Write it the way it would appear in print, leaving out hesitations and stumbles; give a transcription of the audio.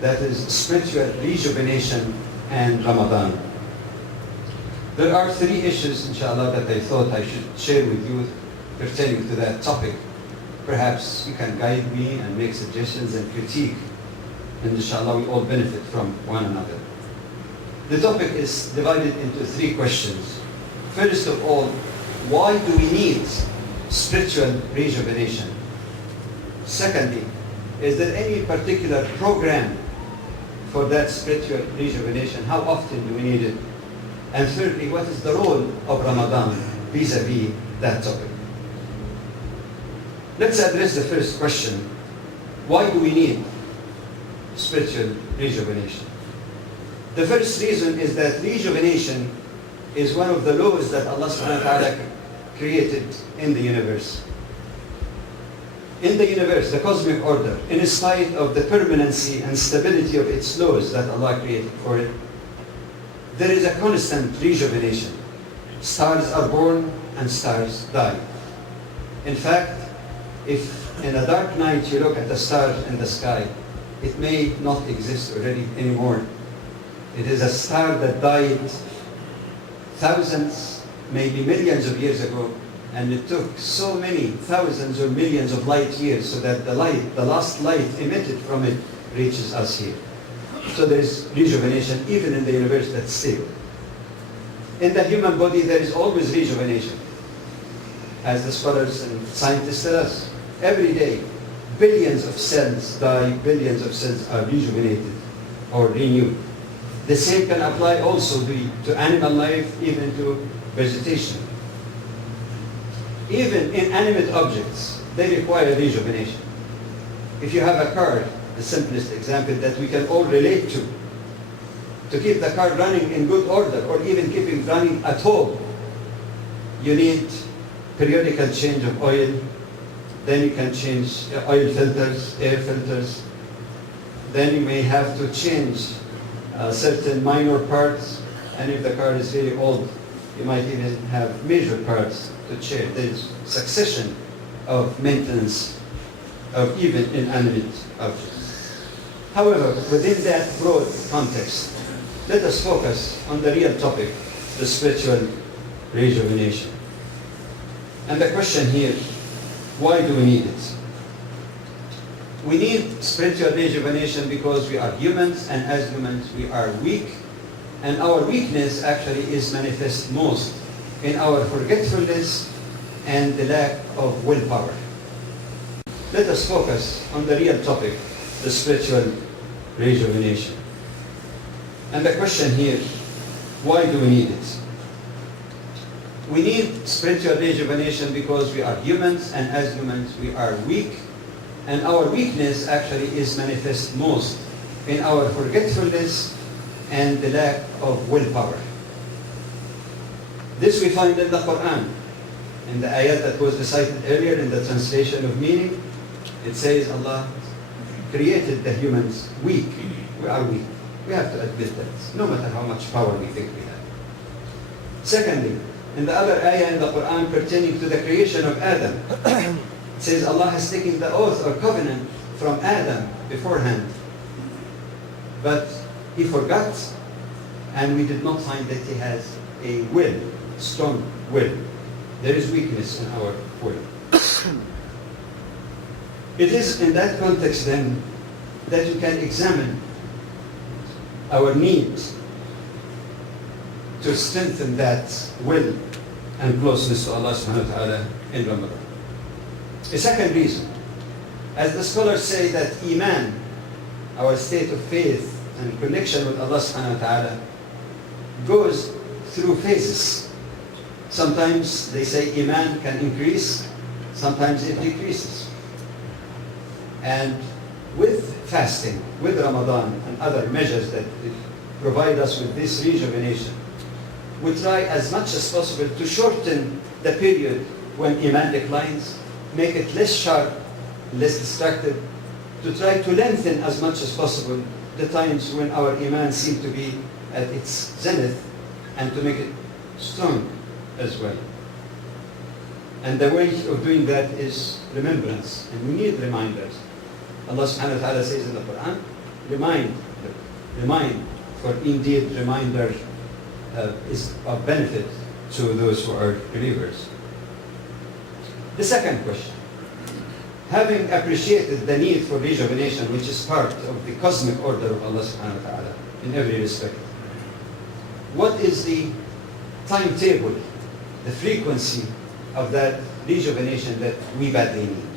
that is spiritual rejuvenation and Ramadan. There are three issues, inshallah, that I thought I should share with you pertaining to that topic. Perhaps you can guide me and make suggestions and critique, and inshallah we all benefit from one another. The topic is divided into three questions. First of all, why do we need spiritual rejuvenation? Secondly, is there any particular program for that spiritual rejuvenation? How often do we need it? And thirdly, what is the role of Ramadan vis-a-vis that topic? Let's address the first question. Why do we need spiritual rejuvenation? The first reason is that rejuvenation is one of the laws that Allah subhanahu wa ta'ala created in the universe. In the universe, the cosmic order, in spite of the permanency and stability of its laws that Allah created for it, there is a constant rejuvenation. Stars are born and stars die. In fact, if in a dark night you look at the stars in the sky, it may not exist already anymore. It is a star that died thousands, maybe millions of years ago, and it took so many thousands or millions of light years so that the last light emitted from it reaches us here. So there is rejuvenation even in the universe that's stable. In the human body there is always rejuvenation. As the scholars and scientists tell us, every day billions of cells die, billions of cells are rejuvenated or renewed. The same can apply also to animal life, even to vegetation. Even inanimate objects, they require rejuvenation. If you have a car, the simplest example that we can all relate to keep the car running in good order, or even keep it running at all, you need periodical change of oil. Then you can change oil filters, air filters. Then you may have to change certain minor parts, and if the car is really old, you might even have major parts to change. There is succession of maintenance of even inanimate objects. However, within that broad context, let us focus on the real topic, the spiritual rejuvenation. And the question here, why do we need it? We need spiritual rejuvenation because we are humans, and as humans we are weak, and our weakness actually is manifest most in our forgetfulness and the lack of willpower. Let us focus on the real topic, the spiritual rejuvenation. And the question here, why do we need it? We need spiritual rejuvenation because we are humans, and as humans we are weak, and our weakness actually is manifest most in our forgetfulness and the lack of willpower. This we find in the Quran. In the ayat that was recited earlier in the translation of meaning, it says Allah created the humans weak. We are weak. We have to admit that, no matter how much power we think we have. Secondly, in the other ayah in the Quran pertaining to the creation of Adam, it says Allah has taken the oath or covenant from Adam beforehand, but he forgot, and we did not find that he has a will, strong will. There is weakness in our will. It is in that context then that you can examine our need to strengthen that will and closeness to Allah subhanahu wa ta'ala in Ramadan. A second reason, as the scholars say, that Iman, our state of faith and connection with Allah subhanahu wa ta'ala, goes through phases. Sometimes they say Iman can increase, sometimes it decreases. And with fasting, with Ramadan and other measures that provide us with this rejuvenation, we try as much as possible to shorten the period when Iman declines, make it less sharp, less destructive, to try to lengthen as much as possible the times when our Iman seems to be at its zenith, and to make it strong as well. And the way of doing that is remembrance, and we need reminders. Allah subhanahu wa ta'ala says in the Quran, remind, for indeed reminder is of benefit to those who are believers. The second question, having appreciated the need for rejuvenation, which is part of the cosmic order of Allah subhanahu wa ta'ala in every respect, what is the timetable, the frequency of that rejuvenation that we badly need?